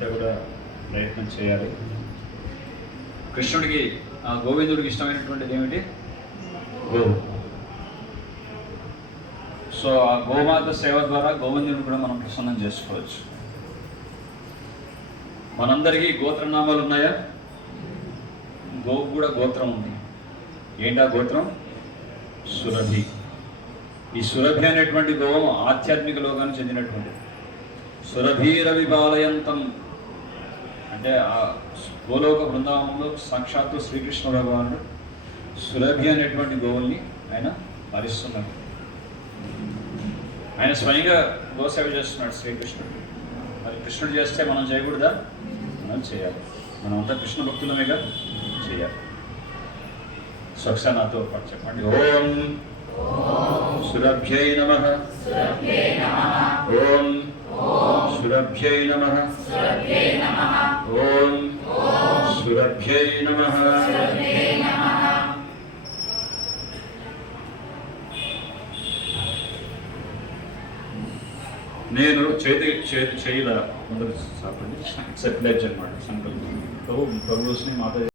అంటే కూడా ప్రయత్నం చేయాలి. కృష్ణుడికి గోవిందుడికి ఇష్టమైనటువంటిది ఏమిటి? గోవు. సో ఆ గోమాత సేవ ద్వారా గోవిందుడిని కూడా మనం ప్రసన్నం చేసుకోవచ్చు. మనందరికీ గోత్రనామాలు ఉన్నాయా? గోవు కూడా గోత్రం ఉంది. ఏంటా గోత్రం? సురభి. ఈ సురభి అనేటువంటి గోవం ఆధ్యాత్మిక లోకానికి చెందినటువంటి సురభీరవిబాలయంతం అంటే ఆ గోలోక బృందావనంలో సాక్షాత్తు శ్రీకృష్ణ భగవానుడు సురభి అనేటువంటి గోవుల్ని ఆయన భరిస్తున్నాడు. ఆయన స్వయంగా గోసేవ చేస్తున్నాడు శ్రీకృష్ణుడు. మరి కృష్ణుడు చేస్తే మనం చేయకూడదా? మనం చేయాలి. మనమంతా కృష్ణ భక్తులమేగా, చేయాలి. ఒకసారి నాతో పాటు చెప్పండి. ఓం సురభ్యై నమః. ఓం సురభ్యై నమః. ఓం సురభ్యై నమః. నేను చేయి ధర ముందు చెప్పండి. సెటిలైజ్ అనమాట సంకల్పం. ప్రభువుని మాత